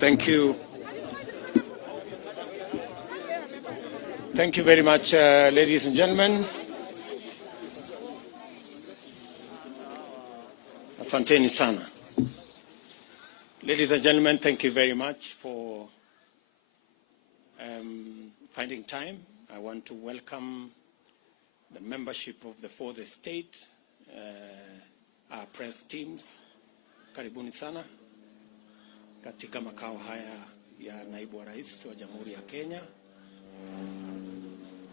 Thank you. Thank you very much, ladies and gentlemen. Asanteni sana. Ladies and gentlemen, thank you very much for finding time. I want to welcome the membership of the fourth estate, our press teams. Karibuni sana katika makao haya ya naibu wa rais wa Jamhuri ya Kenya.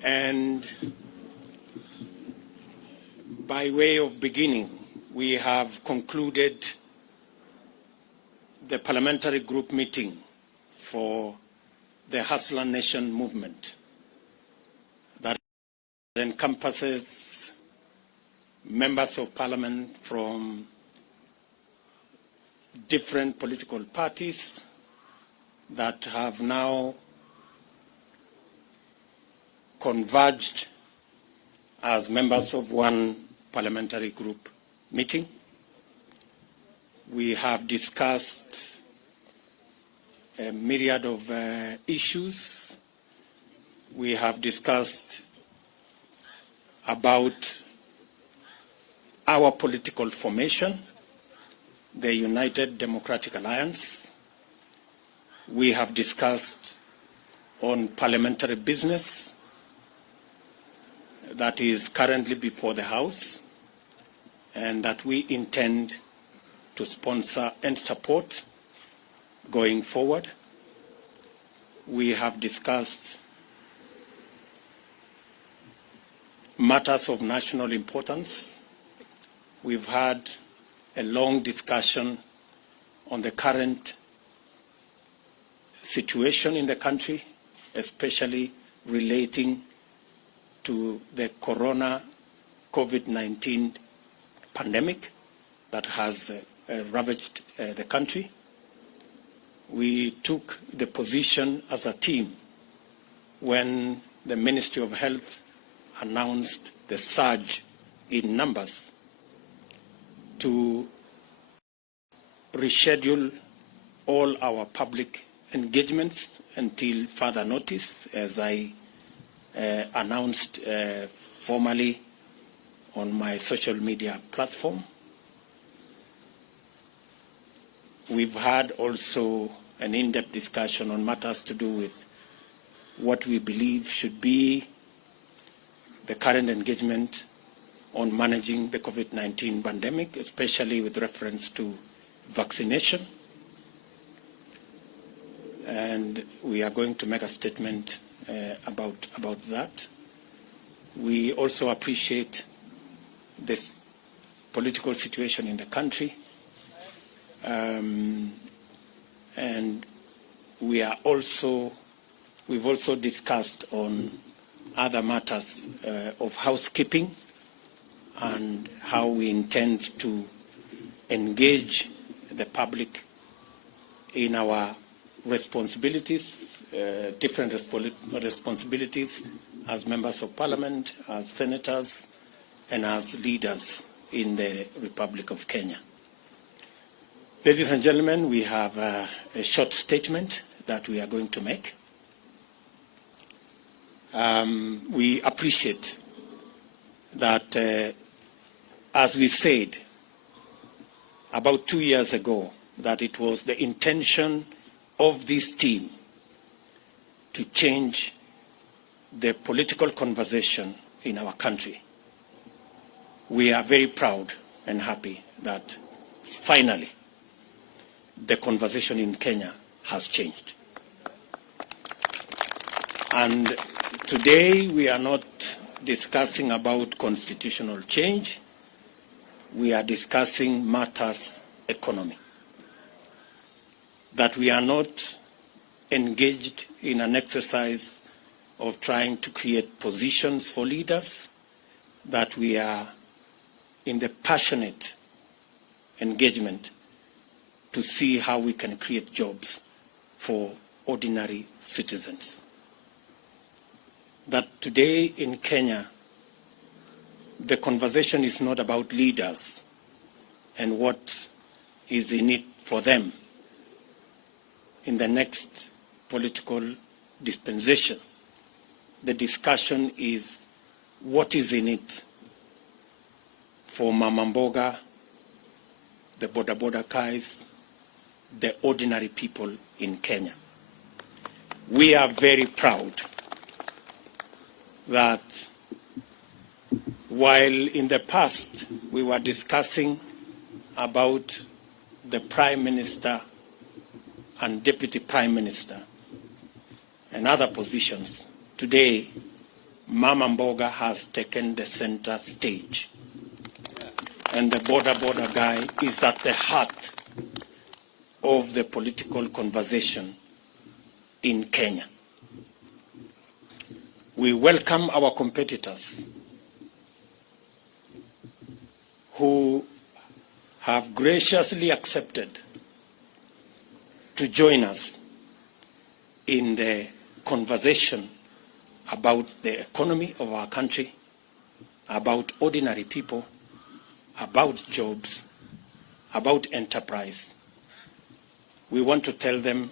And by way of beginning, we have concluded the parliamentary group meeting for the Hustler Nation movement that encompasses members of parliament from different political parties that have now converged as members of one parliamentary group meeting. We have discussed a myriad of issues. We have discussed about our political formation, the United Democratic Alliance. We have discussed on parliamentary business that is currently before the House and that we intend to sponsor and support going forward. We have discussed matters of national importance. We've had a long discussion on the current situation in the country, especially relating to the COVID-19 pandemic that has ravaged the country. We took the position as a team when the Ministry of Health announced the surge in numbers to reschedule all our public engagements until further notice, as I announced formally on my social media platform. We've had also an in-depth discussion on matters to do with what we believe should be the current engagement on managing the COVID-19 pandemic, especially with reference to vaccination. And we are going to make a statement about that. We also appreciate this political situation in the country. And we've also discussed on other matters of housekeeping and how we intend to engage the public in our responsibilities, different responsibilities as members of parliament, as senators, and as leaders in the Republic of Kenya. Ladies and gentlemen, we have a short statement that we are going to make. We appreciate that, as we said about 2 years ago, that it was the intention of this team to change the political conversation in our country. We are very proud and happy that finally the conversation in Kenya has changed. And today we are not discussing about constitutional change. We are discussing matters economy. That we are not engaged in an exercise of trying to create positions for leaders, that we are in the passionate engagement to see how we can create jobs for ordinary citizens. That today in Kenya, the conversation is not about leaders and what is in it for them. in the next political dispensation. The discussion is what is in it for Mama Mboga, the boda guys, the ordinary people in Kenya. We are very proud that while in the past we were discussing about the Prime Minister and Deputy Prime Minister and other positions, today Mama Mboga has taken the center stage. And the boda guy is at the heart of the political conversation in Kenya. We welcome our competitors who have graciously accepted to join us in the conversation about the economy of our country, about ordinary people, about jobs, about enterprise. We want to tell them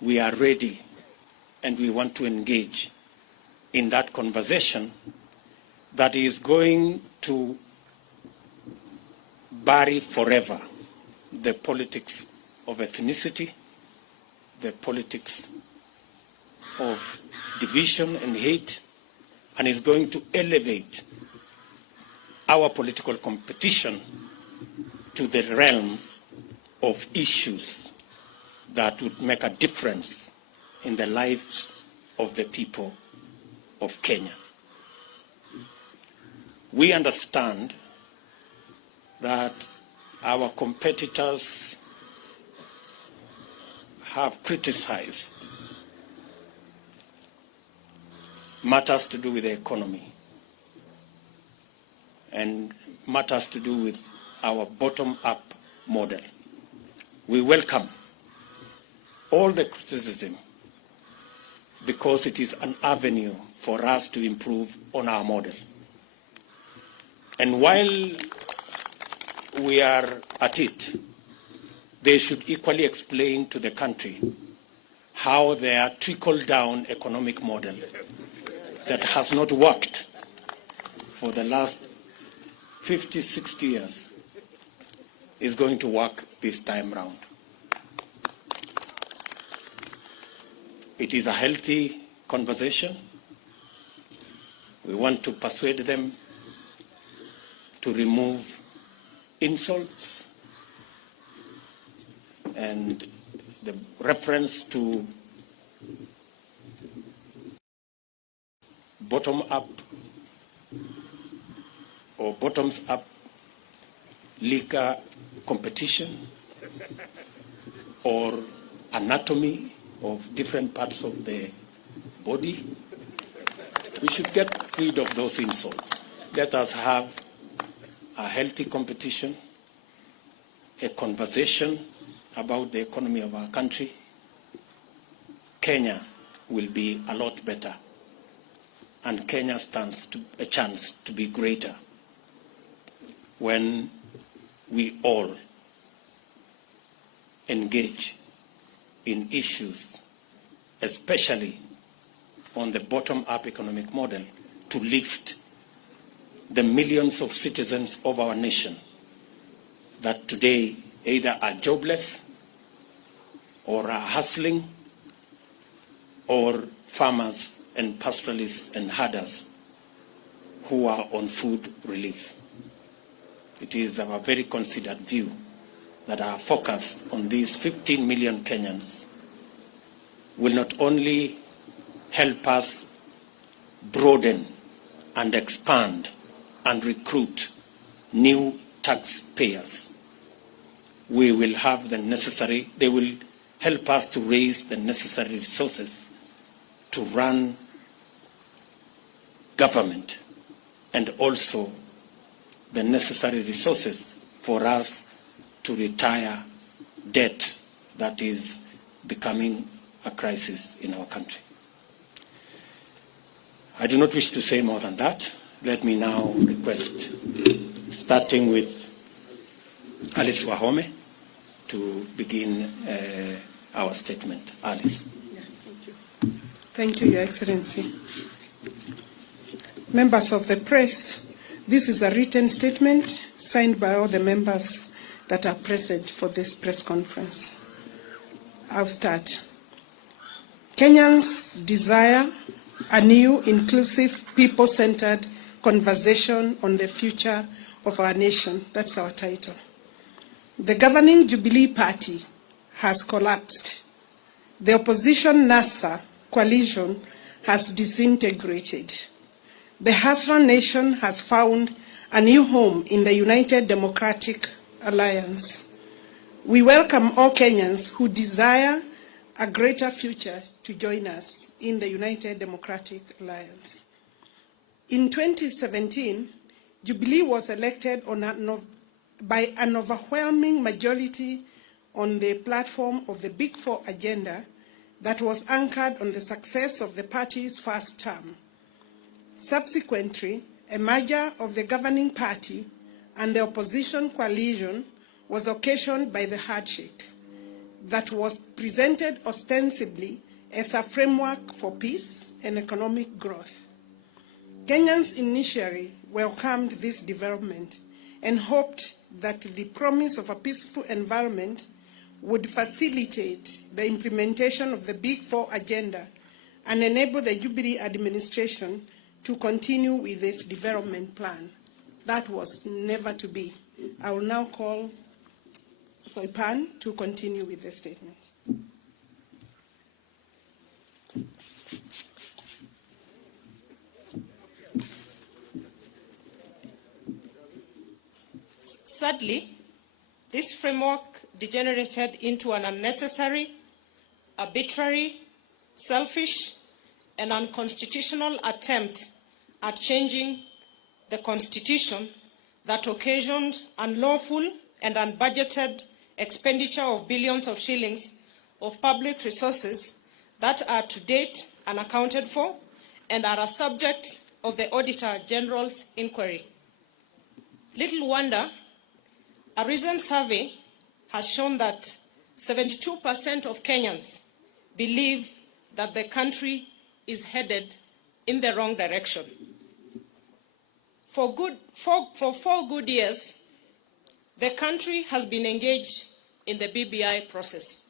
we are ready and we want to engage in that conversation that is going to bury forever the politics of ethnicity, the politics of division and hate, and is going to elevate our political competition to the realm of issues that would make a difference in the lives of the people of Kenya. We understand that our competitors have criticized matters to do with the economy and matters to do with our bottom-up model. We welcome all the criticism because it is an avenue for us to improve on our model. And while we are at it, they should equally explain to the country how their trickle-down economic model that has not worked for the last 50, 60 years is going to work this time round. It is a healthy conversation. We want to persuade them to remove insults and the reference to bottom-up or bottoms-up liquor competition or anatomy of different parts of the body. We should get rid of those insults. Let us have a healthy competition, a conversation about the economy of our country. Kenya will be a lot better, and Kenya stands a chance to be greater when we all engage in issues, especially on the bottom-up economic model, to lift the millions of citizens of our nation that today either are jobless or are hustling, or farmers and pastoralists and herders who are on food relief. It is our very considered view that our focus on these 15 million Kenyans will not only help us broaden and expand and recruit new taxpayers. We will have the necessary, they will help us to raise the necessary resources to run government, and also the necessary resources for us to retire debt that is becoming a crisis in our country. I do not wish to say more than that. Let me now request, starting with Alice Wahome, to begin our statement. Alice. Yeah, thank you. Thank you, Your Excellency. Members of the press, this is a written statement signed by all the members that are present for this press conference. I'll start. Kenyans desire a new, inclusive, people-centered conversation on the future of our nation. That's our title. The governing Jubilee Party has collapsed. The opposition NASA coalition has disintegrated. The Hasran nation has found a new home in the United Democratic Alliance. We welcome all Kenyans who desire a greater future to join us in the United Democratic Alliance. In 2017, Jubilee was elected by an overwhelming majority on the platform of the Big Four agenda that was anchored on the success of the party's first term. Subsequently, a merger of the governing party and the opposition coalition was occasioned by the handshake that was presented ostensibly as a framework for peace and economic growth. Kenyans initially welcomed this development and hoped that the promise of a peaceful environment would facilitate the implementation of the Big Four agenda and enable the Jubilee administration to continue with its development plan. That was never to be. I will now call Soipan to continue with the statement. Sadly, this framework degenerated into an unnecessary, arbitrary, selfish, and unconstitutional attempt at changing the Constitution that occasioned unlawful and unbudgeted expenditure of billions of shillings of public resources that are to date unaccounted for and are a subject of the Auditor General's inquiry. Little wonder, a recent survey has shown that 72% of Kenyans believe that the country is headed in the wrong direction. For 4 good years, the country has been engaged in the BBI process,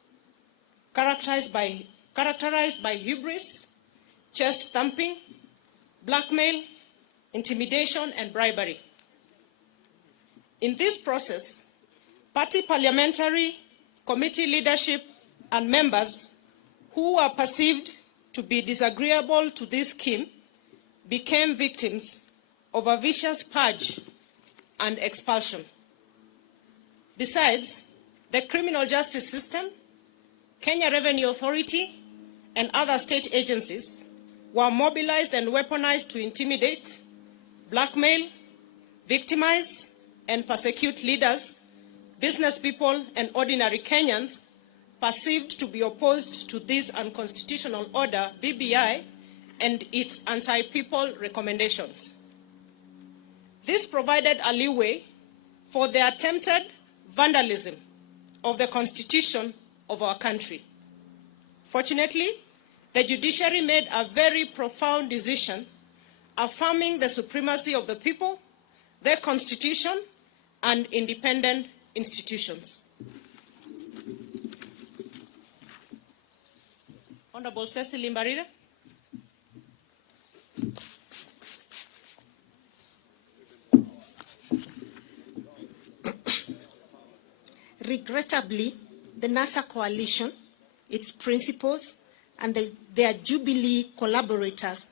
characterized by hubris, chest thumping, blackmail, intimidation, and bribery. In this process, party parliamentary committee leadership and members who were perceived to be disagreeable to this scheme became victims of a vicious purge and expulsion. Besides, the criminal justice system, Kenya Revenue Authority, and other state agencies were mobilized and weaponized to intimidate, blackmail, victimize, and persecute leaders, business people, and ordinary Kenyans perceived to be opposed to this unconstitutional order, BBI, and its anti-people recommendations. This provided a leeway for the attempted vandalism of the Constitution of our country. Fortunately, the judiciary made a very profound decision affirming the supremacy of the people, their Constitution, and independent institutions. Honorable Cecily Mbarire. Regrettably, the NASA coalition, its principals, and their Jubilee collaborators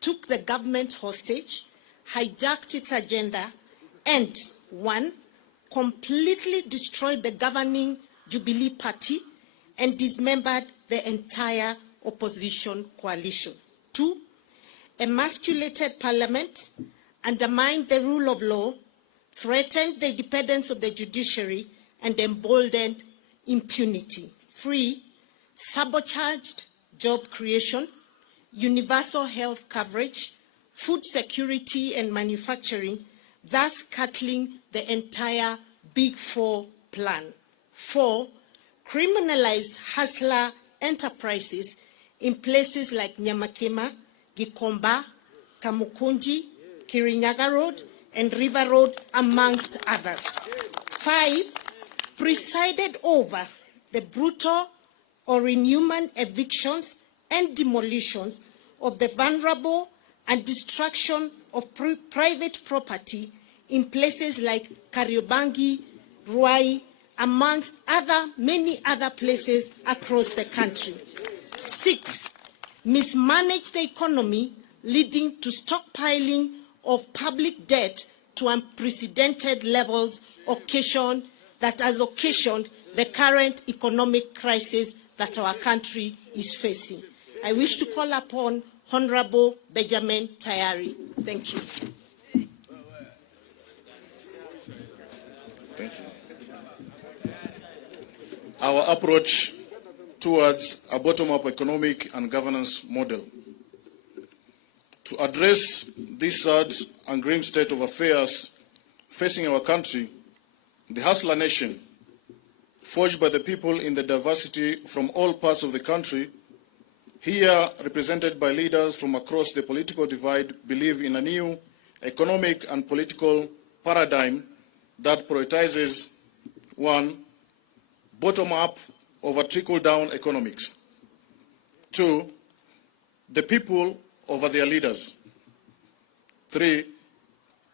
took the government hostage, hijacked its agenda, and, 1, completely destroyed the governing Jubilee Party and dismembered the entire opposition coalition. 2, emasculated Parliament, undermined the rule of law, threatened the independence of the judiciary, and emboldened impunity. 3, sabotaged job creation, universal health coverage, food security and manufacturing, thus cutting the entire Big Four plan. 4, criminalized hustler enterprises in places like Nyamakima, Gikomba, Kamukunji, Kirinyaga Road, and River Road, amongst others. 5, presided over the brutal or inhuman evictions and demolitions of the vulnerable and destruction of private property in places like Kariobangi, Ruai, amongst many other places across the country. 6, mismanaged the economy, leading to stockpiling of public debt to unprecedented levels that has occasioned the current economic crisis that our country is facing. I wish to call upon Honorable Benjamin Tayari. Thank you. Thank you. Our approach towards a bottom-up economic and governance model. To address this sad and grim state of affairs facing our country, the Hustler Nation, forged by the people in the diversity from all parts of the country, here represented by leaders from across the political divide, believe in a new economic and political paradigm that prioritizes 1, bottom-up over trickle-down economics. 2, the people over their leaders. 3,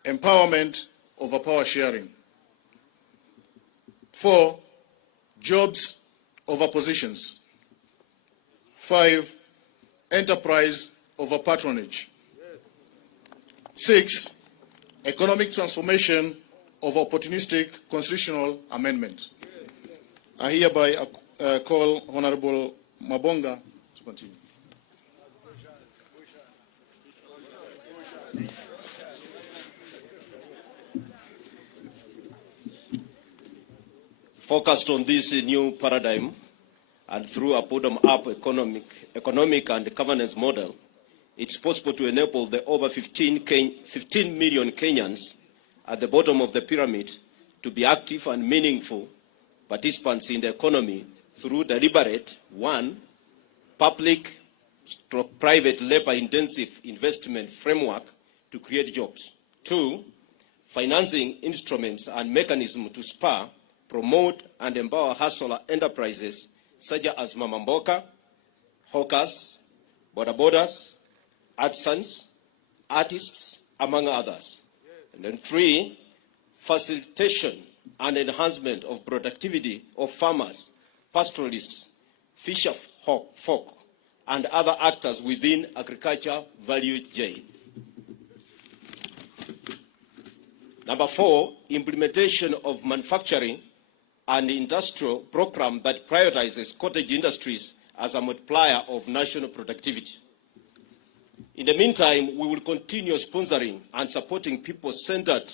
empowerment over power sharing. 4, jobs over positions. 5, enterprise over patronage. 6, economic transformation over opportunistic constitutional amendment. I hereby call Honorable Mabonga to continue. Focused on this new paradigm and through a bottom-up economic and governance model, it's possible to enable the over 15 million Kenyans at the bottom of the pyramid to be active and meaningful participants in the economy through deliberate, 1, public/private labor-intensive investment framework to create jobs. 2, financing instruments and mechanisms to spur, promote, and empower hustler enterprises such as Mama Mboka, hawkers, bodabodas, artisans, artists, among others. And then 3, facilitation and enhancement of productivity of farmers, pastoralists, fisher folk, and other actors within agriculture value chain. Number 4, implementation of manufacturing and industrial program that prioritizes cottage industries as a multiplier of national productivity. In the meantime, we will continue sponsoring and supporting people-centered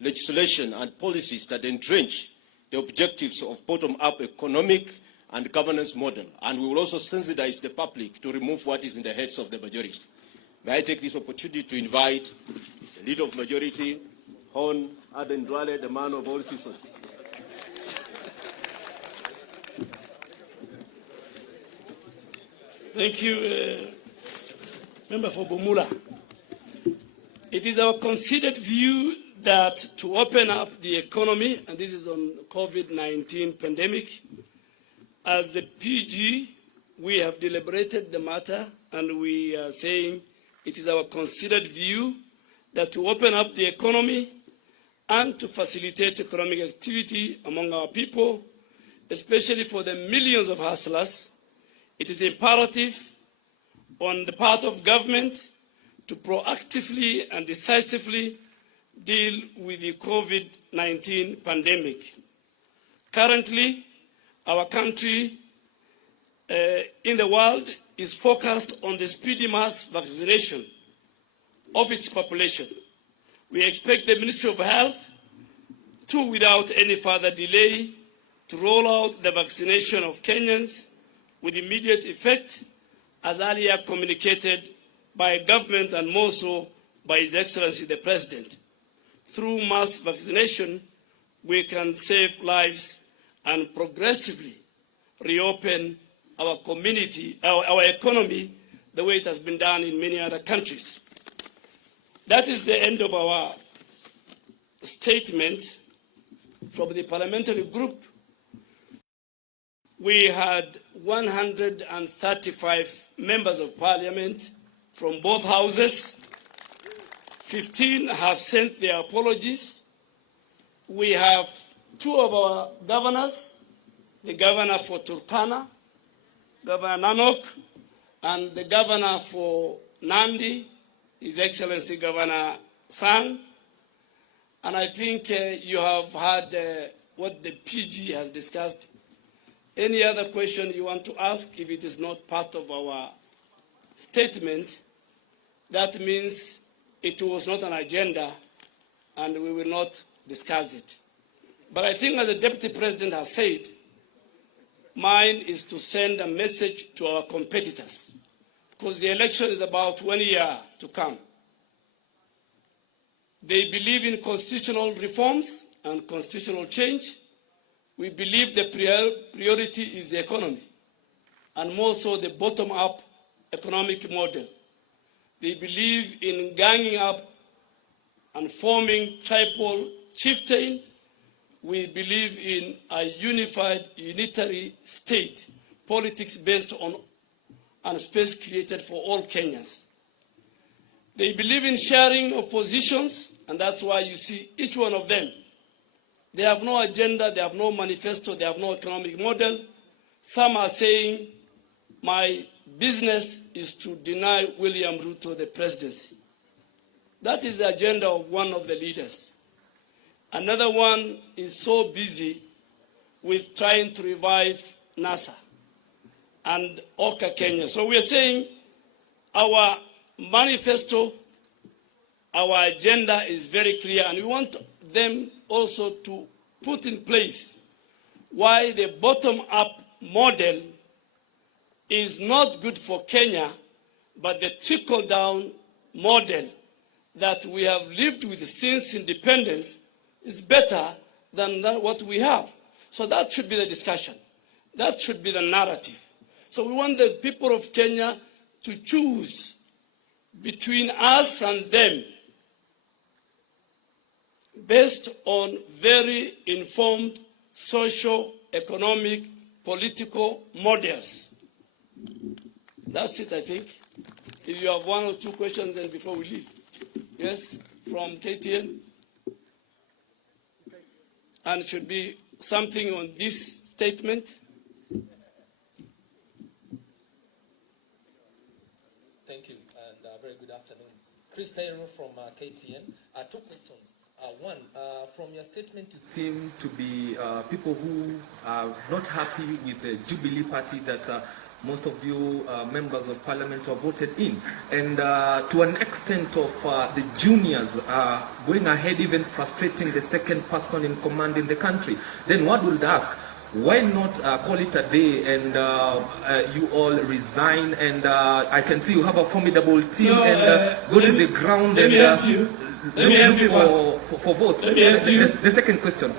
legislation and policies that entrench the objectives of bottom-up economic and governance model. And we will also sensitize the public to remove what is in the heads of the majority. May I take this opportunity to invite the leader of majority, Hon Aden Duale, the man of all seasons. Thank you, Member for Bumula. It is our considered view that to open up the economy, and this is on COVID-19 pandemic, as the PG, we have deliberated the matter, and we are saying it is our considered view that to open up the economy and to facilitate economic activity among our people, especially for the millions of hustlers, it is imperative on the part of government to proactively and decisively deal with the COVID-19 pandemic. Currently, our country in the world is focused on the speedy mass vaccination of its population. We expect the Ministry of Health to, without any further delay, to roll out the vaccination of Kenyans with immediate effect, as earlier communicated by government and more so by His Excellency the President. Through mass vaccination, we can save lives and progressively reopen our community, our economy, the way it has been done in many other countries. That is the end of our statement from the parliamentary group. We had 135 members of parliament from both houses. 15 have sent their apologies. We have 2 of our governors, the governor for Turkana, Governor Nanok, and the governor for Nandi, His Excellency Governor Sang. And I think you have heard what the PG has discussed. Any other question you want to ask, if it is not part of our statement, that means it was not an agenda and we will not discuss it. But I think, as the Deputy President has said, mine is to send a message to our competitors, because the election is about 1 year to come. They believe in constitutional reforms and constitutional change. We believe the priority is the economy, and more so the bottom-up economic model. They believe in ganging up and forming tribal chieftain. We believe in a unified, unitary state, politics based on and space created for all Kenyans. They believe in sharing of positions, and that's why you see each one of them. They have no agenda, they have no manifesto, they have no economic model. Some are saying, my business is to deny William Ruto the presidency. That is the agenda of one of the leaders. Another one is so busy with trying to revive NASA and Oka Kenya. So we are saying our manifesto, our agenda is very clear, and we want them also to put in place why the bottom-up model is not good for Kenya, but the trickle-down model that we have lived with since independence is better than what we have. So that should be the discussion. That should be the narrative. So we want the people of Kenya to choose between us and them based on very informed social, economic, political models. That's it, I think. If you have 1 or 2 questions, then before we leave. Yes, from KTN. And it should be something on this statement. Thank you, and very good afternoon. Chris Taylor from KTN. 2 questions. One, from your statement, you seem to be people who are not happy with the Jubilee Party that most of you members of parliament have voted in. And to an extent of the juniors going ahead, even frustrating the second person in command in the country. Then one would ask, why not call it a day and you all resign, and I can see you have a formidable team, and go to the ground and look for votes. The second question.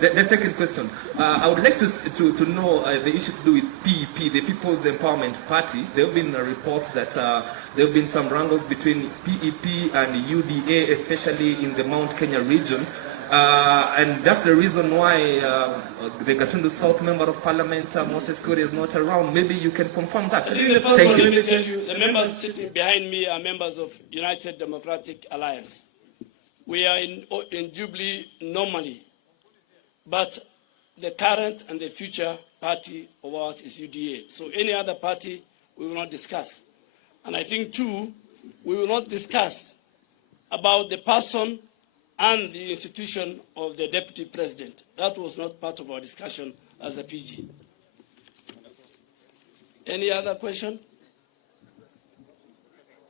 The second question, I would like to know the issue to do with PEP, the People's Empowerment Party. There have been reports that there have been some wrangles between PEP and UDA, especially in the Mount Kenya region. And that's the reason why the Gatundu South Member of Parliament, Moses Kuri, is not around. Maybe you can confirm that. I think the first one, let me tell you, the members sitting behind me are members of United Democratic Alliance. We are in Jubilee normally. But the current and the future party of ours is UDA. So any other party, we will not discuss. And I think, too, we will not discuss about the person and the institution of the Deputy President. That was not part of our discussion as a PG. Any other question?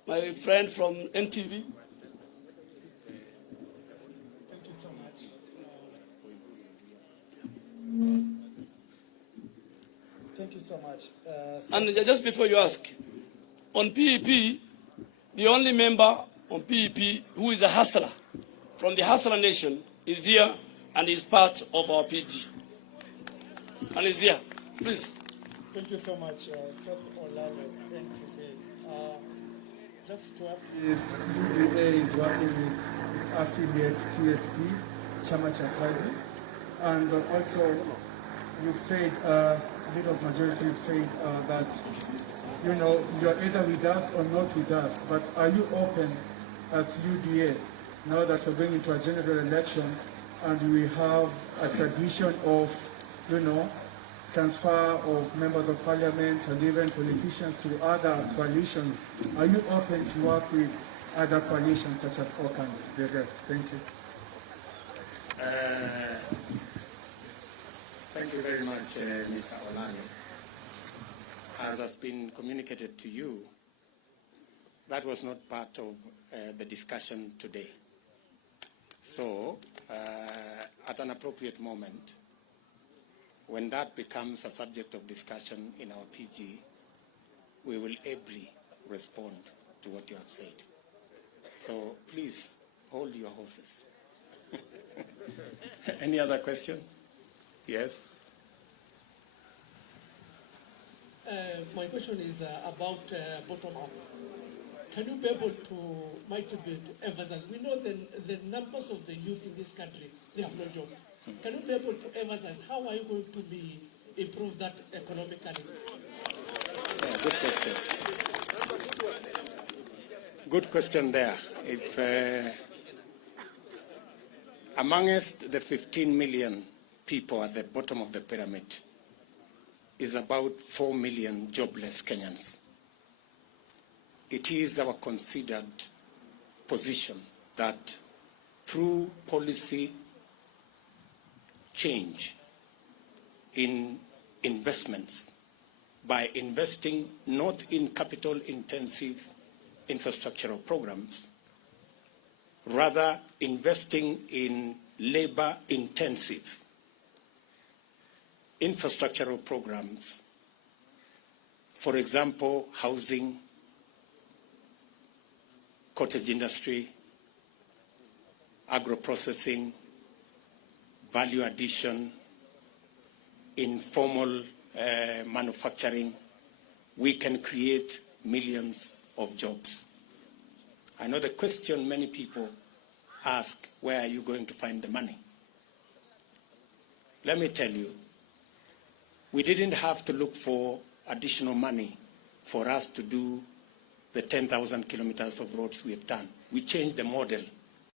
My friend from NTV. Thank you so much. And just before you ask, on PEP, the only member on PEP who is a hustler from the Hustler Nation is here and is part of our PG. And is here. Please. Thank you so much, Seth Olale, NTA. Just to ask if UDA is working with its affiliates, TSP, Chama cha Kazi, and also you've said, leader of majority, you've said that, you know, you're either with us or not with us, but are you open as UDA, now that we're going into a general election and we have a tradition of, you know, transfer of members of parliament and even politicians to other coalitions, are you open to work with other coalitions such as OCAN, the rest? Thank you. Thank you very much, Mr. Olale. As has been communicated to you, that was not part of the discussion today. So, at an appropriate moment, when that becomes a subject of discussion in our PG, we will ably respond to what you have said. So please hold your horses. Any other question? Yes. My question is about bottom up. Can you be able to, emphasize? We know the numbers of the youth in this country, they have no job. Can you be able to emphasize how are you going to improve that economically? Yeah, good question. Good question there. If amongst the 15 million people at the bottom of the pyramid is about 4 million jobless Kenyans, it is our considered position that through policy change in investments, by investing not in capital-intensive infrastructural programs, rather investing in labor-intensive infrastructural programs, for example, housing, cottage industry, agro-processing, value addition, informal manufacturing, we can create millions of jobs. I know the question many people ask, where are you going to find the money? Let me tell you, we didn't have to look for additional money for us to do the 10,000 kilometers of roads we have done. We changed the model